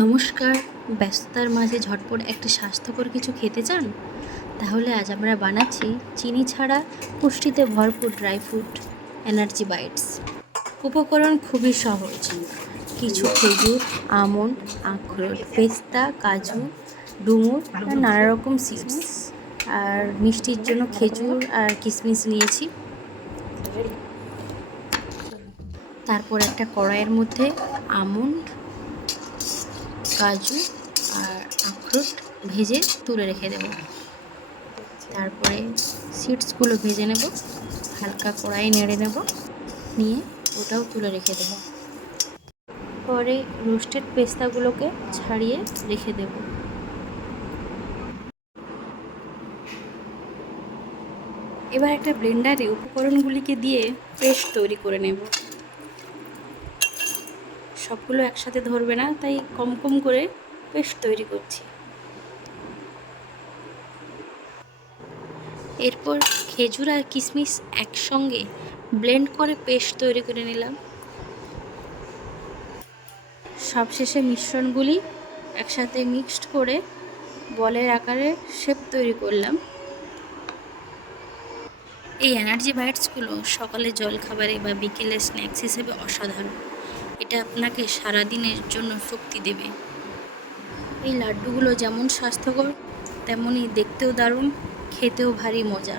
নমস্কার। ব্যস্ততার মাঝে ঝটপট একটা স্বাস্থ্যকর কিছু খেতে চান? তাহলে আজ আমরা বানাচ্ছি চিনি ছাড়া পুষ্টিতে ভরপুর ড্রাই ফ্রুট এনার্জি বাইটস। উপকরণ খুবই সহজ। কিছু খেজুর, আমন্ড, আখরোট, পেস্তা, কাজু, ডুমুর আর নানা রকম সিডস। আর মিষ্টির জন্য খেজুর আর কিশমিশ নিয়েছি। তারপর একটা কড়াইয়ের মধ্যে আমন্ড, কাজু আর আখরোট ভেজে তুলে রেখে দেব। তারপরে সিডসগুলো ভেজে নেব, হালকা কড়াই নেড়ে নেব, নিয়ে ওটাও তুলে রেখে দেব। পরে রোস্টেড পেস্তাগুলোকে ছাড়িয়ে রেখে দেব। এবার একটা ব্লেন্ডারে উপকরণগুলিকে দিয়ে পেস্ট তৈরি করে নেব। সবগুলো একসাথে ধরবে না, তাই কম কম করে পেস্ট তৈরি করছি। এরপর খেজুর আর কিশমিশ একসঙ্গে ব্লেন্ড করে পেস্ট তৈরি করে নিলাম। সবশেষে মিশ্রণগুলি একসাথে মিক্সড করে বলের আকারে শেপ তৈরি করলাম। এই এনার্জি বাইটসগুলো সকালে জলখাবারে বা বিকেলে স্ন্যাক্স হিসেবে অসাধারণ। এটা আপনাকে সারাদিনের জন্য শক্তি দেবে। এই লাড্ডুগুলো যেমন স্বাস্থ্যকর, তেমনই দেখতেও দারুণ, খেতেও ভারী মজা।